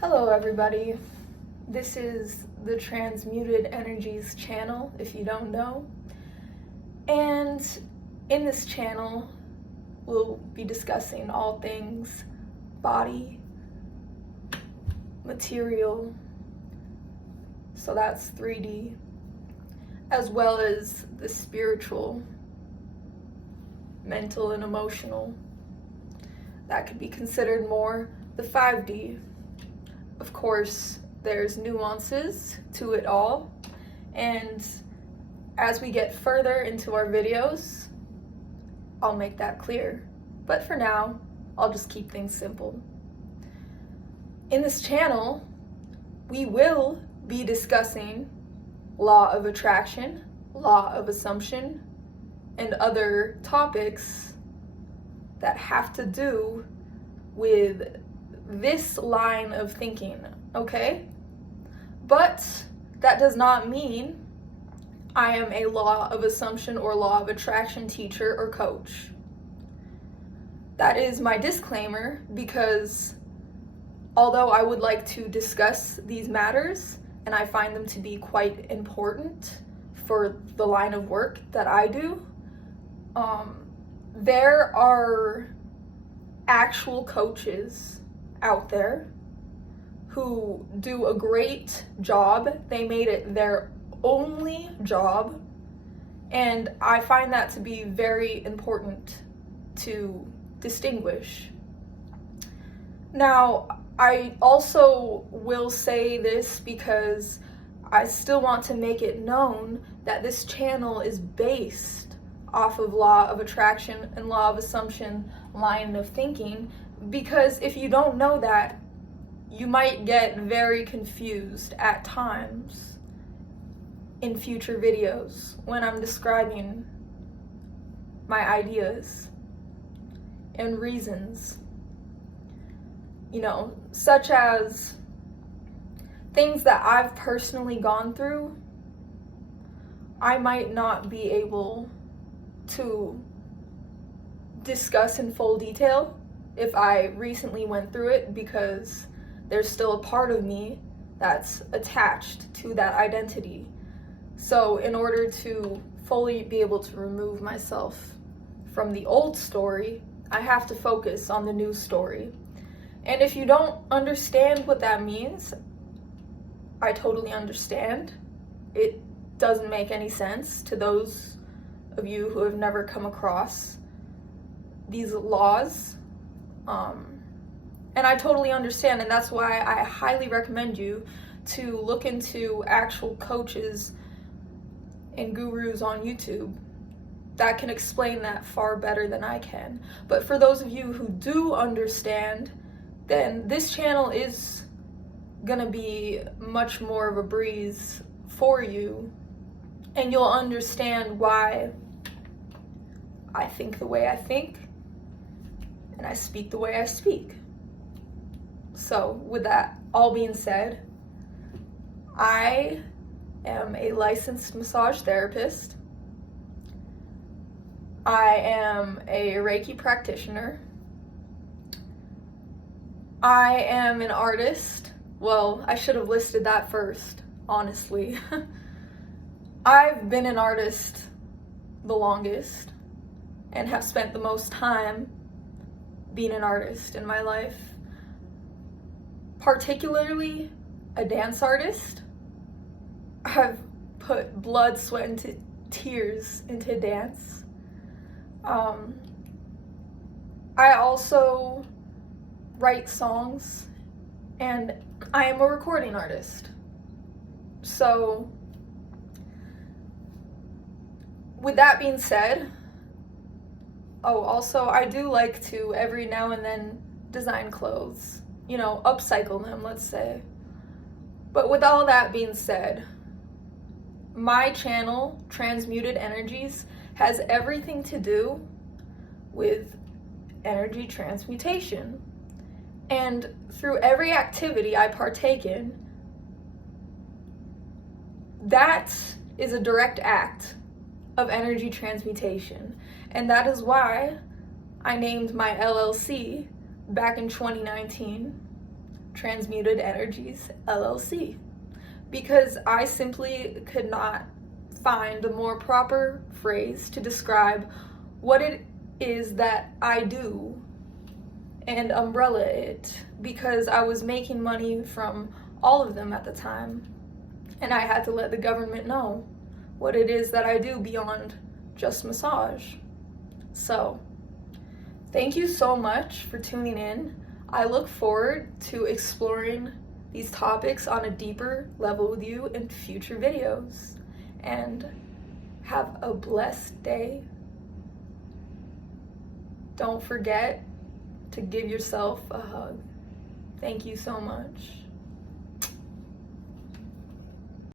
Hello everybody, this is the Transmuted Energies channel, if you don't know, and in this channel we'll be discussing all things body, material, so that's 3D, as well as the spiritual, mental and emotional. That could be considered more the 5D. Of course, there's nuances to it all, and as we get further into our videos, I'll make that clear. But for now, I'll just keep things simple. In this channel, we will be discussing law of attraction, law of assumption, and other topics that have to do with this line of thinking, okay? But that does not mean I am a law of assumption or law of attraction teacher or coach. That is my disclaimer, because although I would like to discuss these matters and I find them to be quite important for the line of work that I do, there are actual coaches out there who do a great job. They made it their only job, and I find that to be very important to distinguish. Now, I also will say this because I still want to make it known that this channel is based off of law of attraction and law of assumption line of thinking, because if you don't know that, you might get very confused at times in future videos when I'm describing my ideas and reasons, such as things that I've personally gone through. I might not be able to discuss in full detail if I recently went through it, because there's still a part of me that's attached to that identity. So in order to fully be able to remove myself from the old story, I have to focus on the new story. And if you don't understand what that means, I totally understand. It doesn't make any sense to those of you who have never come across these laws. And I totally understand, and that's why I highly recommend you to look into actual coaches and gurus on YouTube that can explain that far better than I can. But for those of you who do understand, then this channel is gonna be much more of a breeze for you, and you'll understand why I think the way I think and I speak the way I speak. So with that all being said, I am a licensed massage therapist. I am a Reiki practitioner. I am an artist. Well, I should have listed that first, honestly. I've been an artist the longest and have spent the most time being an artist in my life. Particularly a dance artist. I've put blood, sweat, and tears into dance. I also write songs, and I am a recording artist. So, with that being said, also I do like to every now and then design clothes, upcycle them, let's say. But with all that being said, my channel, Transmuted Energies, has everything to do with energy transmutation. And through every activity I partake in, that is a direct act of energy transmutation. And that is why I named my LLC back in 2019 Transmuted Energies, LLC, because I simply could not find a more proper phrase to describe what it is that I do and umbrella it, because I was making money from all of them at the time, and I had to let the government know what it is that I do beyond just massage. So, thank you so much for tuning in. I look forward to exploring these topics on a deeper level with you in future videos. And have a blessed day. Don't forget to give yourself a hug. Thank you so much.